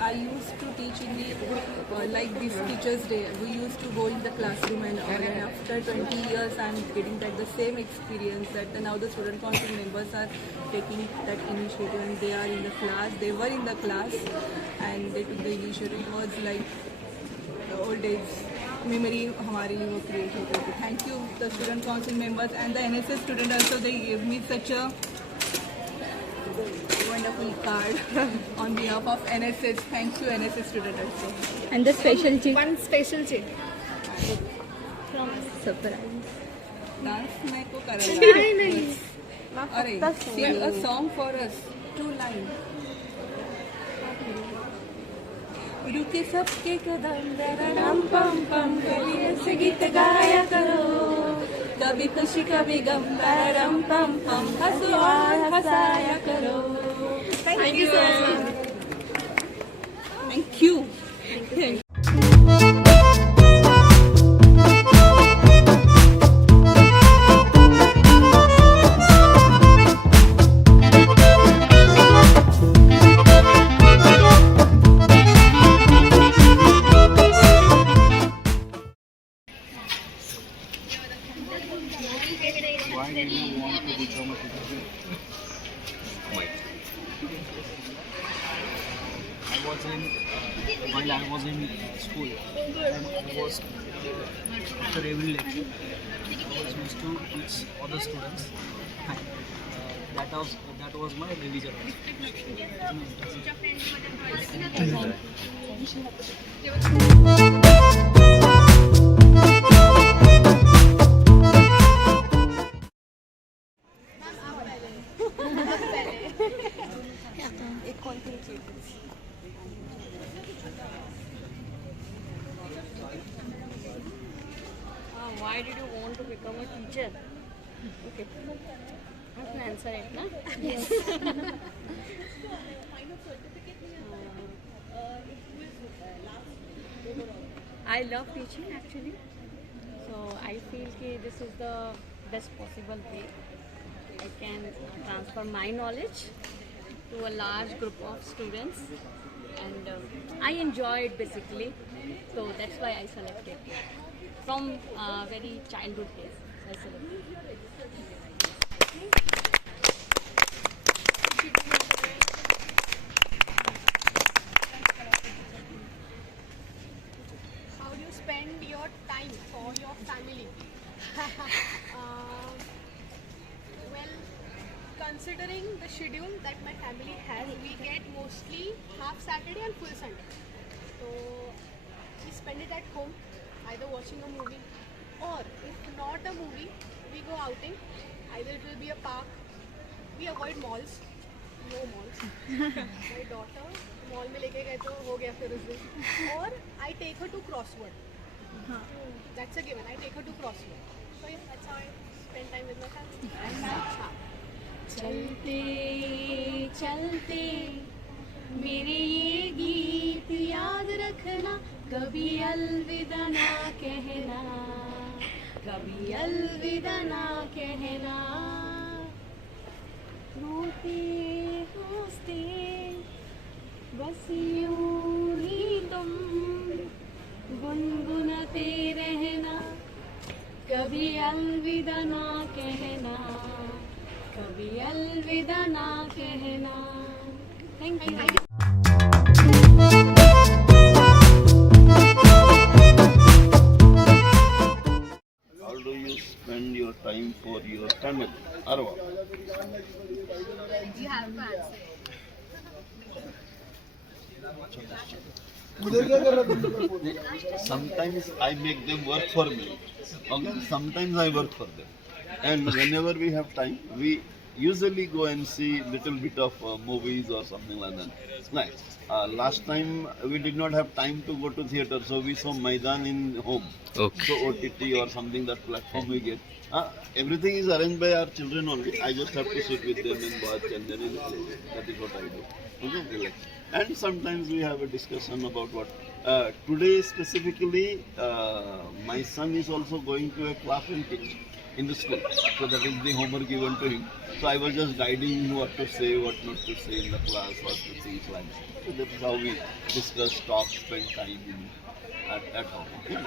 I used to teach in the like this Teachers' Day. We used to go in the classroom and all. And after 20 years, I'm getting back the same experience that now the student council members are taking that initiative and they are in the class. They were in the class and they took the initiative. It was like the old days memory हमारे लिए वो create हो गई थी. Thank you the student council members and the NSS student also. They gave me such a wonderful card on behalf of NSS. Thank you NSS student also. And the special chick One special chick. surprise. Dance मैं को नहीं नहीं. अरे sing a song for us. 2 lines. रुके सबके कदम दरदम पम पम गलियों से गीत गाया करो कभी खुशी कभी गम दरदम पम पम हंसो और हंसाया करो. Thank you so much. Thank you. Why do you want to become a teacher? While I was in school, and I was after every lecture, I was used to teach other students. That was my religion. Why did you want to become a teacher? Okay. I can answer it, na? Yes. I love teaching actually. So I feel that this is the best possible way I can transfer my knowledge to a large group of students, and I enjoy it basically. So that's why I selected from very childhood days. I selected. How do you spend your time for your family? Well, considering the schedule that my family has, we get mostly half Saturday and full Sunday. So we spend it at home, either watching a movie, or if not a movie, we go outing. Either it will be a park. We avoid malls. No malls. My daughter mall में लेके गए तो हो गया फिर उस दिन. और I take her to crossword. That's a given. I take her to crossword. So yeah, that's how I spend time with my family. चलते चलते मेरे ये गीत याद रखना, कभी अलविदा ना कहना, कभी अलविदा ना कहना. रोते हंसते बस यूं ही तुम गुनगुनाते रहना, कभी अलविदा ना कहना, कभी अलविदा ना कहना. Thank you. How do you spend your time for your family? Arwa. You have to answer. Sometimes I make them work for me. Okay? Sometimes I work for them. And whenever we have time, we usually go and see little bit of movies or something like that. Nice. Last time we did not have time to go to theater, so we saw Maidan in home. Okay. So OTT or something, that platform we get. Everything is arranged by our children only. I just have to sit with them and watch, and then that is what I do. Okay, relax. And sometimes we have a discussion about what. Today specifically, my son is also going to a class and teach in the school. So that is the homework given to him. So I was just guiding him what to say, what not to say in the class, what to teach, like that. So that is how we discuss, talk, spend time at home. Okay?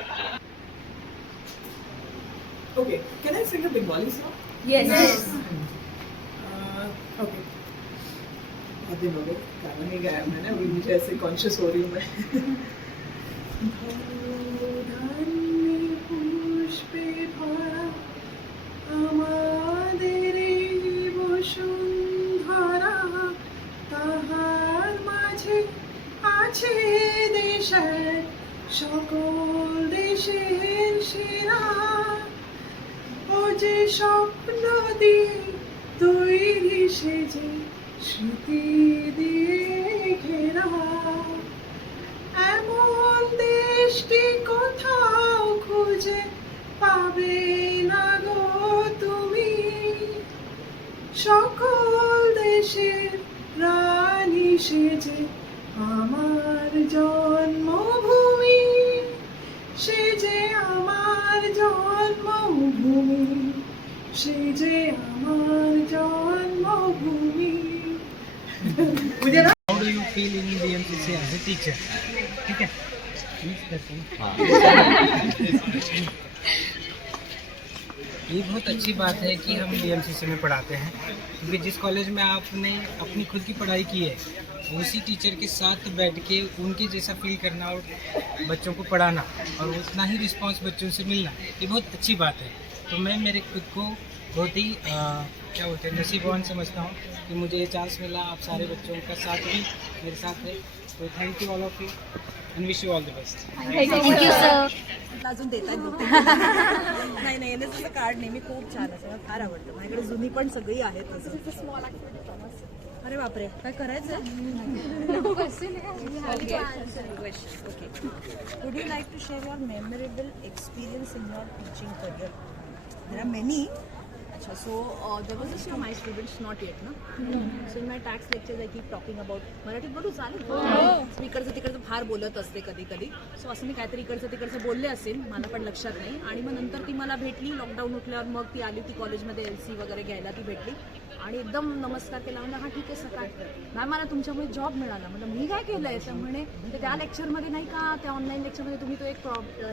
Okay, can I sing a Bengali song? Yes. Okay. बहुत दिन हो गए गाना नहीं गाया मैंने अभी मुझे ऐसे कॉन्शियस हो रही हूँ मैं ধরধান্যে পুষ্পে ভরা আমাদের এই বসুন্ধরা তাহার মাঝে আছে দেশের সকল দেশের সেরা ও যে স্বপ্ন দিয়ে তৈরি সেজে স্মৃতি দিয়ে ঘেরা এমন দেশকে কোথাও খুঁজে পাবে না গো তুমি সকল দেশের রানী সেজে আমার জন্মভূমি সে যে আমার জন্মভূমি সে যে আমার জন্মভূমি मुझे ना How do you feel in BMCC as a teacher? ठीक है ये बहुत अच्छी बात है कि हम BMCC में पढ़ाते हैं क्योंकि जिस कॉलेज में आपने अपनी खुद की पढ़ाई की है उसी टीचर के साथ बैठ के उनके जैसा फील करना और बच्चों को पढ़ाना और उतना ही रिस्पांस बच्चों से मिलना ये बहुत अच्छी बात है। तो मैं मेरे खुद को बहुत ही क्या बोलते हैं नसीबवान समझता हूँ कि मुझे ये चांस मिला। आप सारे बच्चों का साथ भी मेरे साथ है तो thank you all of you and wish you all the best. Thank you, sir. अजून देतात बहुतेक. नाही नाही NSS कार्ड नेहमी खूप छान असं मला फार आवडतं. माझ्याकडे जुनी पण सगळी आहेत अजून. अरे बापरे काय करायचं okay would you like to share your memorable experience in your teaching career there are many अच्छा so there was a my students not yet ना so in my tax lectures I keep talking about मराठीत बोलू चालेल स्पीकरचं तिकडचं फार बोलत असते कधी कधी सो असं मी काहीतरी इकडचं तिकडचं बोलले असेल मला पण लक्षात नाही आणि मग नंतर ती मला भेटली लॉकडाऊन उठल्यावर मग ती आली ती कॉलेजमध्ये LC वगैरे घ्यायला ती भेटली आणि एकदम नमस्कार केला म्हणलं हां ठीक आहे सकाळ मॅम मला तुमच्यामुळे जॉब मिळाला म्हणलं मी काय केलं आहे तर म्हणे ते त्या लेक्चरमध्ये नाही का त्या ऑनलाईन लेक्चरमध्ये तुम्ही तो एक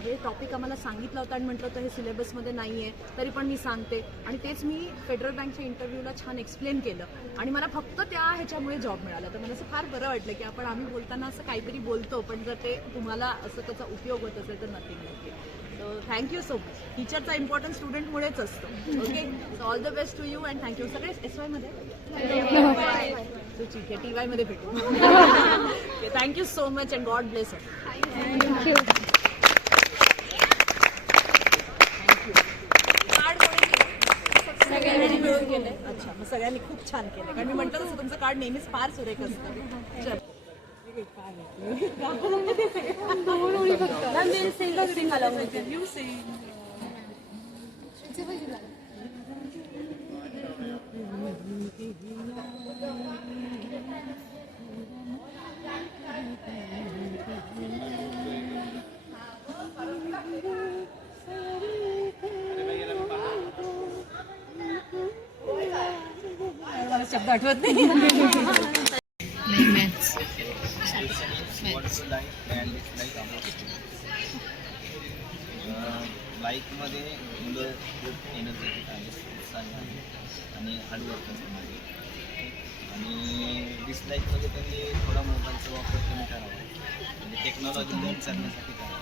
हे टॉपिक आम्हाला सांगितलं होतं आणि म्हटलं होतं हे सिलेबसमध्ये नाही आहे तरी पण मी सांगते आणि तेच मी फेडरल बँकच्या इंटरव्ह्यूला छान एक्सप्लेन केलं आणि मला फक्त त्या ह्याच्यामुळे जॉब मिळाला तर मला असं फार बरं वाटलं की आपण आम्ही बोलताना असं काहीतरी बोलतो पण जर ते तुम्हाला असं त्याचा उपयोग होत असेल तर नथिंग नक्की सो थँक्यू सो मच टीचरचा इम्पॉर्टन्स स्टुडंटमुळेच असतो okay so all the best to you and thank you सगळे SY मध्ये सो ठीक आहे TY मध्ये भेटू thank you so much and God bless Thank you. सगळ्यांनी मिळून केलंय अच्छा मग सगळ्यांनी खूप छान केलं कारण मी म्हटलं तसं तुमचं कार्ड नेहमीच फार सुरेख असतं चल. You sing. मला शब्द आठवत नाही What is like and dislike about लाईकमध्ये मुलं खूप एनर्जेटिक आहेत उत्साही आहेत आणि हार्डवर्कर्स आहेत आणि डिसलाईकमध्ये त्यांनी थोडा मोबाईलचा वापर कमी करावा म्हणजे टेक्नॉलॉजी लर्न करण्यासाठी करावा.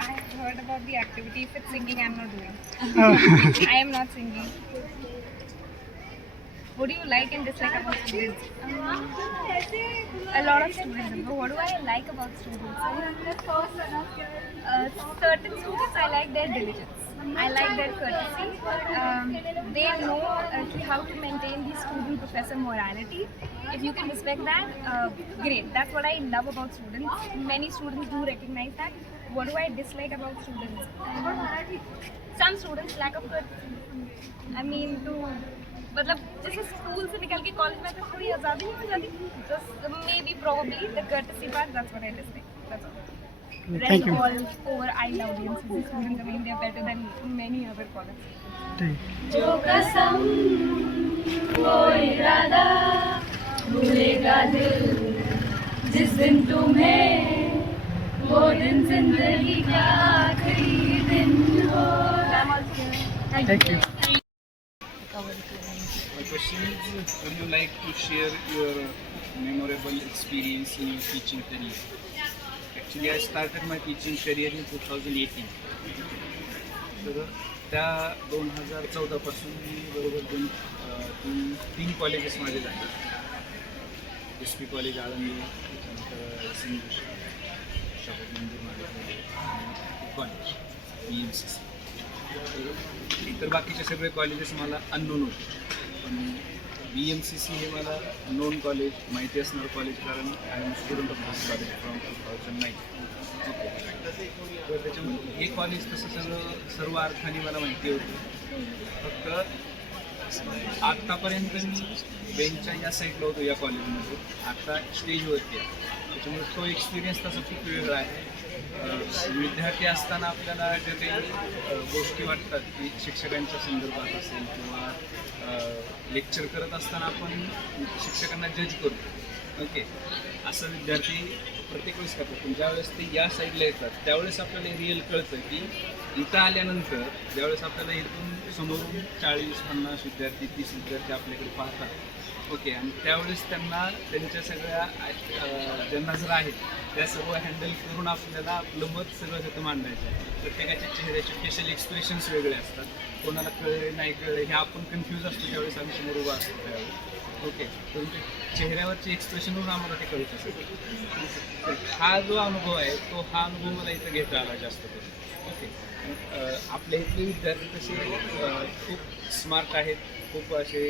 I heard about the activity. If it's singing, I'm not doing. I am not singing. What do you like and dislike about students? A lot of students. But what do I like about students? Certain students, I like their diligence. I like their courtesy. They know how to maintain the student-professor morality. If you can respect that, great. That's what I love about students. Many students do recognize that. What do I dislike about students? Some students lack of courtesy. I mean, मतलब जैसे स्कूल से निकल के कॉलेज में थोड़ी आज़ादी नहीं हो जाती, may be probably the courtesy part, that's what I dislike. That's all. Rest all over, I love DMCC students. I mean, they're better than many other colleges. जो कसम वो इरादा भूलेगा दिल जिस दिन तुम्हें वो दिन जिंदगी का आखिरी दिन होगा. Thank you. My question is, would you like to share your memorable experience in your teaching career? Actually, I started my teaching career in 2018. तर त्या 2014 पासून मी बरोबर तीन कॉलेजेस माझे झाले. SP कॉलेज आळंदी, त्याच्यानंतर सिंधू शाहू मंदिर महाविद्यालय आणि कॉलेज BMCC. इतर बाकीचे सगळे कॉलेजेस मला अननोन होते, पण BMCC हे मला नोन कॉलेज माहिती असणारं कॉलेज, कारण I am student of this college from 2009. तर त्याच्यामध्ये हे कॉलेज तसं सर्व अर्थाने मला माहिती होतं. फक्त आत्तापर्यंत मी बेंचच्या या साईडला होतो या कॉलेजमध्ये, आता स्टेजवरती आहे. त्याच्यामुळे तो एक्सपिरियन्स तसा खूप वेगळा आहे. विद्यार्थी असताना आपल्याला ज्या काही गोष्टी वाटतात की शिक्षकांच्या संदर्भात असेल किंवा लेक्चर करत असताना आपण शिक्षकांना जज करतो, ओके, असं विद्यार्थी प्रत्येक वेळेस करतात. पण ज्यावेळेस ते या साईडला येतात त्यावेळेस आपल्याला रिअल कळतं की इथं आल्यानंतर ज्यावेळेस आपल्याला इथून समोरून 40-50 विद्यार्थी 30 विद्यार्थी आपल्याकडे पाहतात, ओके, आणि त्यावेळेस त्यांना त्यांच्या सगळ्या ज्यांना जर आहेत त्या सर्व हँडल करून आपल्याला आपलं मत सगळं तिथं मांडायचं आहे. प्रत्येकाच्या चेहऱ्याचे फेशियल एक्सप्रेशन्स वेगळे असतात. कोणाला कळले नाही कळले हे आपण कन्फ्यूज असतो त्यावेळेस आम्ही समोर उभा असतो त्यावेळेस, ओके, तर ते चेहऱ्यावरचे एक्सप्रेशनवरून आम्हाला ते कळत असतं. हा जो अनुभव आहे तो हा अनुभव मला इथं घेता आला जास्त करून, ओके. आपल्या इथले विद्यार्थी तसे खूप स्मार्ट आहेत, खूप असे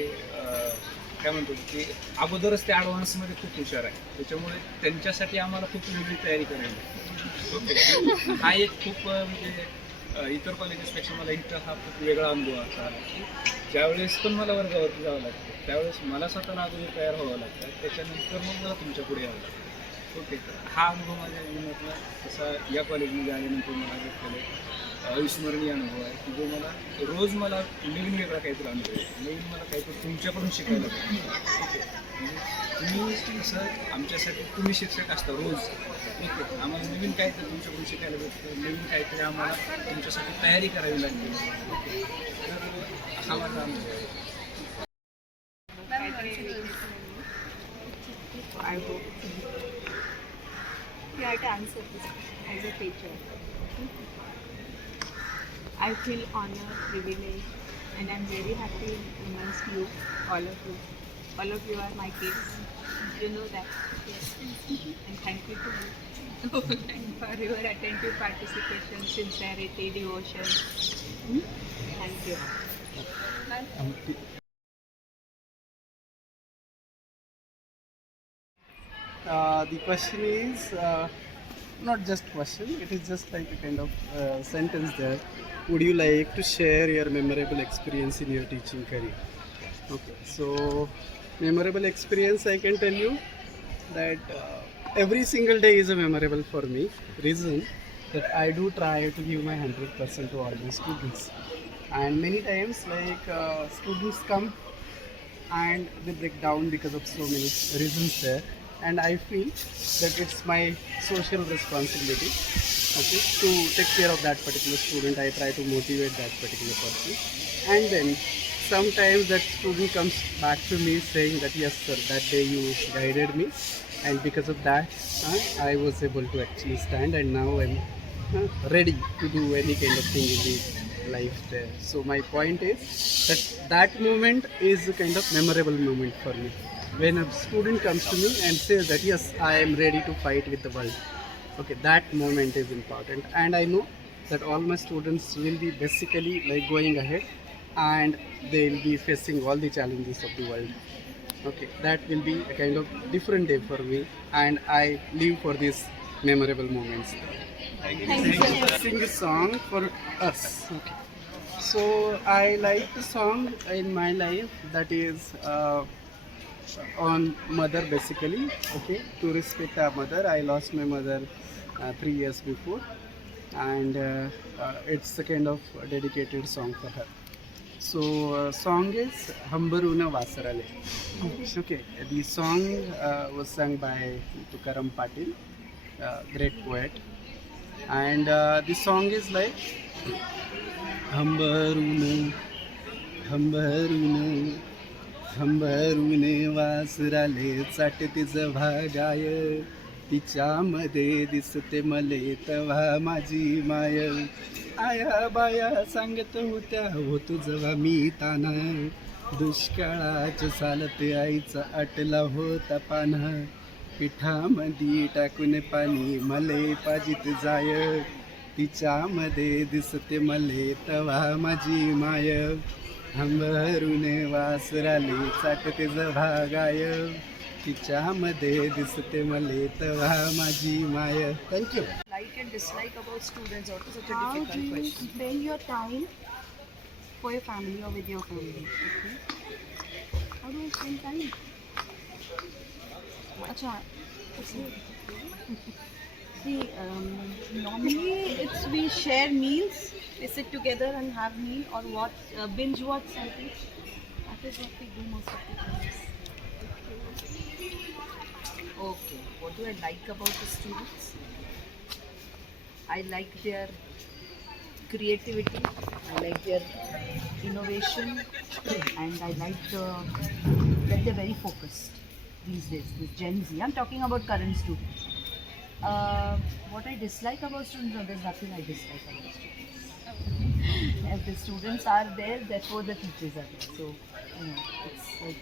काय म्हणतो की अगोदरच ते ॲडव्हान्समध्ये खूप हुशार आहे. त्याच्यामुळे त्यांच्यासाठी आम्हाला खूप वेगळी तयारी करायला लागते, ओके. हा एक खूप म्हणजे इतर कॉलेजेसपेक्षा मला इथं हा खूप वेगळा अनुभव असा आला की ज्यावेळेस पण मला वर्गावरती जावं लागतं त्यावेळेस मला स्वतःला अगोदर तयार व्हावं लागतं, त्याच्यानंतर मग मला तुमच्या पुढे यावं लागतं, ओके. तर हा अनुभव माझ्या जीवनातला तसा या कॉलेजमध्ये आल्यानंतर मला घेतलेला अविस्मरणीय अनुभव आहे की जो मला रोज मला नवीन वेगळा काहीतरी अनुभव आहे, नवीन मला काहीतरी तुमच्याकडून शिकायला मिळतं, ओके. तुम्ही सर आमच्यासाठी तुम्ही शिक्षक असता रोज, ओके. आम्हाला नवीन काहीतरी तुमच्याकडून शिकायला भेटतं, नवीन काहीतरी आम्हाला तुमच्यासाठी तयारी करावी लागते, ओके. तर हा माझा अनुभव आहे. I hope you have to answer this as a teacher. I feel honored, privileged, and I'm very happy amongst you, all of you. All of you are my kids. You know that. Yes. And thank you to you for your attentive participation, sincerity, devotion. Thank you. The question is not just question, it is just like a kind of sentence there. Would you like to share your memorable experience in your teaching career? Okay, so memorable experience, I can tell you that every single day is a memorable for me. Reason that I do try to give my 100% to all my students, and many times like students come and they break down because of so many reasons there, and I feel that it's my social responsibility, okay, to take care of that particular student. I try to motivate that particular person, and then sometimes that student comes back to me saying that yes sir, that day you guided me, and because of that I was able to actually stand, and now I'm ready to do any kind of thing in the life there. So my point is that moment is a kind of memorable moment for me. When a student comes to me and says that yes, I am ready to fight with the world, okay, that moment is important, and I know that all my students will be basically like going ahead and they will be facing all the challenges of the world, okay. That will be a kind of different day for me, and I live for these memorable moments. Sing a song for us, okay. So I like the song in my life that is on mother basically, okay, to respect our mother. I lost my mother 3 years before, and it's a kind of dedicated song for her. So song is Hambaruna Vasarale. Okay, the song was sung by Tukaram Patil, great poet, and the song is like Hambaruna, Hambaruna, Hambarune Vasarale, चाटतीचं भागाय तिच्यामध्ये दिसते मले तवा माझी माय. आया बाया सांगत होत्या होतो जेव्हा मी ताना, दुष्काळाच्या चालते आईचा आटला होता पाना, पिठामध्ये टाकून पाणी मले पाजित जाय, तिच्यामध्ये दिसते मले तवा माझी माय. हंबरून वासराले चाटते जभागाय, तिच्यामध्ये दिसते मले तवा माझी my. Thank you. Like and dislike about students, or such a How do difficult you question. spend your time for your family or with your family? How do you spend time? Acha, see, normally it's we share meals, we sit together and have meal or watch, binge watch something. That is what we do most of the times. Okay, what do I like about the students? I like their creativity, I like their innovation, and I like that they're very focused these days, with Gen Z. I'm talking about current students. What I dislike about students, no, there's nothing I dislike about students. If the students are there, therefore the teachers are there. So, it's like,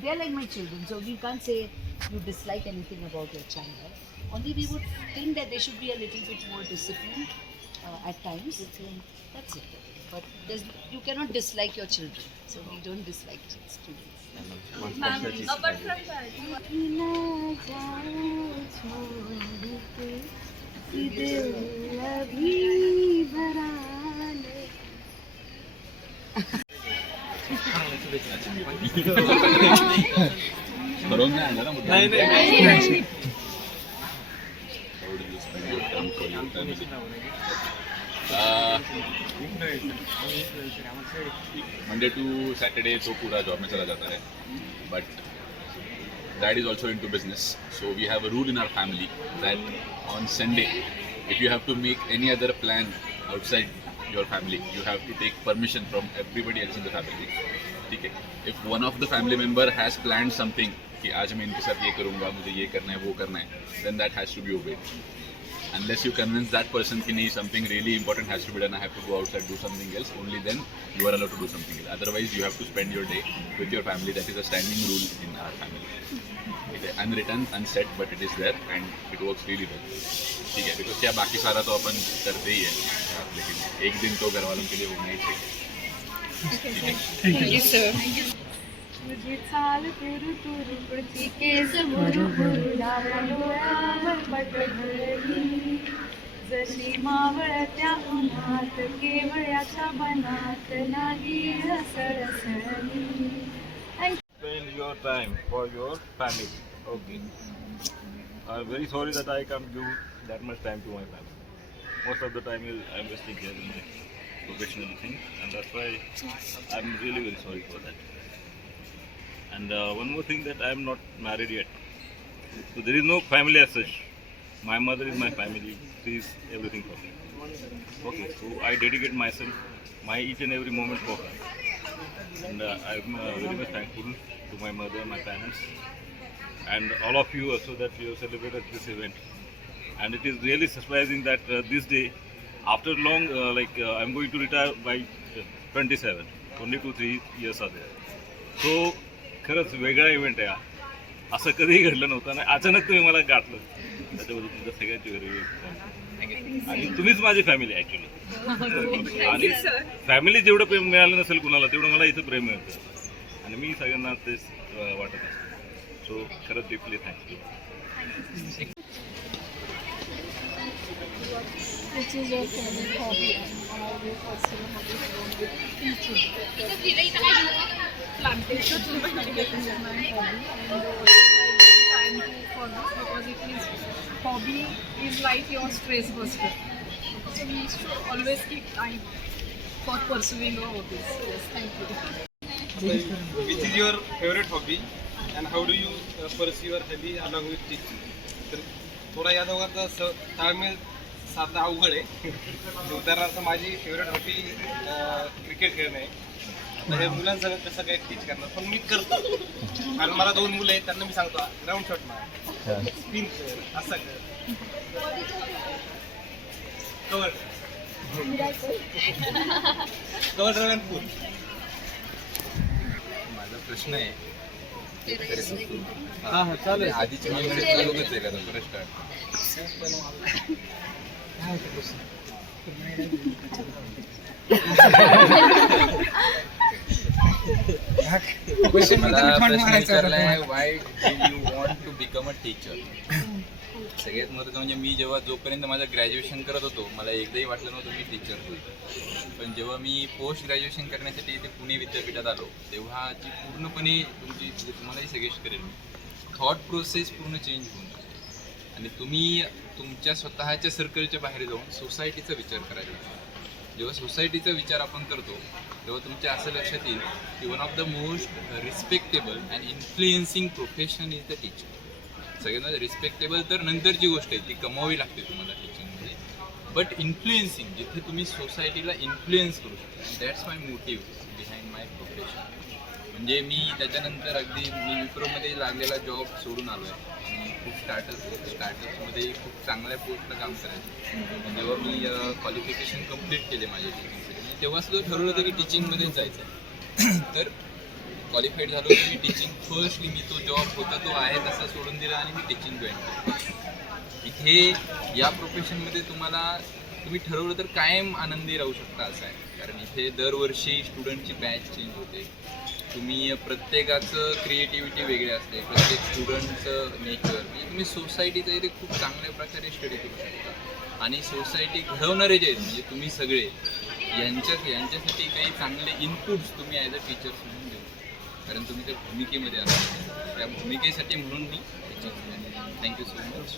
they're like my children, so you can't say you dislike anything about your child. Right? Only we would think that they should be a little bit more disciplined at times. That's it. But you cannot dislike your children, so we don't dislike students. Monday to Saturday तो पूरा job में चला जाता है, but dad is also into business. So we have a rule in our family that on Sunday if you have to make any other plan outside your family, you have to take permission from everybody else in the family. ठीक है, if one of the family member has planned something कि आज मैं इनके साथ ये करूँगा, मुझे ये करना है, वो करना है, then that has to be obeyed. Unless you convince that person कि नहीं something really important has to be done, I have to go outside do something else, only then you are allowed to do something else. Otherwise you have to spend your day with your family. That is a standing rule in our family. It is unwritten, unsaid, but it is there and it works really well. ठीक है, because क्या बाकी सारा तो अपन करते ही है, लेकिन एक दिन तो घर वालों के लिए होना ही चाहिए. ठीक है, Thank you, sir. तुझी चाल फिरू तुरू पुढची केस मुरू मुरू लाल डोळ्यावर बटघळली, जशी मावळत्या उन्हात केवळ्याच्या बनात नाही सळसळली. Spend your time for your family. Okay. I'm very sorry that I can't give that much time to my family. Most of the time I'm wasting here in my professional thing, and that's why I'm really very sorry for that. And one more thing, that I am not married yet, so there is no family as such. My mother is my family; she is everything for me. Okay, so I dedicate myself, my each and every moment for her, and I'm very much thankful to my mother, my parents, and all of you also that you have celebrated this event. And it is really surprising that this day, after long, I'm going to retire by 27. Only 2-3 years are there. So खरंच वेगळा इव्हेंट आहे हा, असं कधीही घडलं नव्हतं आणि अचानक तुम्ही मला गाठलं, त्याच्याबद्दल तुमच्या सगळ्यांची वेगळी. आणि तुम्हीच माझी फॅमिली ॲक्च्युली, आणि फॅमिली जेवढं प्रेम मिळालं नसेल कुणाला, तेवढं मला इथं प्रेम मिळतं आणि मी सगळ्यांना तेच वाटत असतो. सो खरंच deeply thank you. Which is your favorite hobby and your personal hobby? Teaching. Plantation is my hobby, and I time for this because it is hobby is like your stress buster. So we should always keep time for pursuing our hobbies. Yes, thank you. Which is your favorite hobby and how do you pursue your hobby along with teaching? तर थोडा या दोघांचा ताळमेळ साधणं अवघड आहे. उदाहरणार्थ माझी फेवरेट हॉबी क्रिकेट खेळणं आहे. तर हे मुलांसंग कसं काय टीच करणार पण मी करतो. कारण मला 2 मुलं आहेत त्यांना मी सांगतो ग्राउंड शॉट मार, स्पिन कर, असं कर, कव्हर ड्राइव्ह अँड पुल. माझा प्रश्न आहे हां चालेल. आधीची मेमरी चालूच आहे का परत स्टार्ट? मला प्रश्न विचारलाय why do you want to become a teacher. सगळ्यात महत्त्वाचं म्हणजे मी जेव्हा जोपर्यंत माझं ग्रॅज्युएशन करत होतो मला एकदाही वाटलं नव्हतं मी टीचर होईल. पण जेव्हा मी पोस्ट ग्रॅज्युएशन करण्यासाठी इथे पुणे विद्यापीठात आलो तेव्हाची पूर्णपणे तुम्हालाही सजेस्ट करेन मी थॉट प्रोसेस पूर्ण चेंज होऊन जाते. आणि तुम्ही तुमच्या स्वतःच्या सर्कलच्या बाहेर जाऊन सोसायटीचा विचार करायला लागतो. जेव्हा सोसायटीचा विचार आपण करतो तेव्हा तुमच्या असं लक्षात येईल की one of the most respectable and influencing profession is the teacher. सगळ्यांना रिस्पेक्टेबल तर नंतरची गोष्ट आहे ती कमावी लागते तुम्हाला टीचिंगमध्ये. बट इन्फ्लुएन्सिंग जिथे तुम्ही सोसायटीला इन्फ्लुएन्स करू शकता that's my motive behind my profession. म्हणजे मी त्याच्यानंतर अगदी मी विप्रोमध्ये लागलेला जॉब सोडून आलो आहे. मी खूप स्टार्टअप्समध्ये खूप चांगल्या पोस्टला काम करायचं. जेव्हा मी क्वालिफिकेशन कंप्लीट केले माझे टीचिंगसाठी तेव्हा सुद्धा ठरवलं होतं की टीचिंगमध्येच जायचं. तर क्वालिफाईड झालो की मी टीचिंग फर्स्टली मी तो जॉब होता तो आहे तसा सोडून दिला आणि मी टीचिंग जॉईन केलं. इथे या प्रोफेशनमध्ये तुम्ही ठरवलं तर कायम आनंदी राहू शकता असं आहे. कारण इथे दरवर्षी स्टुडंटची बॅच चेंज होते. तुम्ही प्रत्येकाचं क्रिएटिव्हिटी वेगळे असते, प्रत्येक स्टुडंटचं नेचर म्हणजे तुम्ही सोसायटीचं इथे खूप चांगल्या प्रकारे स्टडी करू शकता. आणि सोसायटी घडवणारे जे आहेत म्हणजे तुम्ही सगळे यांच्यासाठी काही चांगले इनपुट्स तुम्ही ॲज अ टीचर्स म्हणून देऊ. कारण तुम्ही त्या भूमिकेमध्ये असता त्या भूमिकेसाठी म्हणून मी टीचिंग थँक्यू सो मच.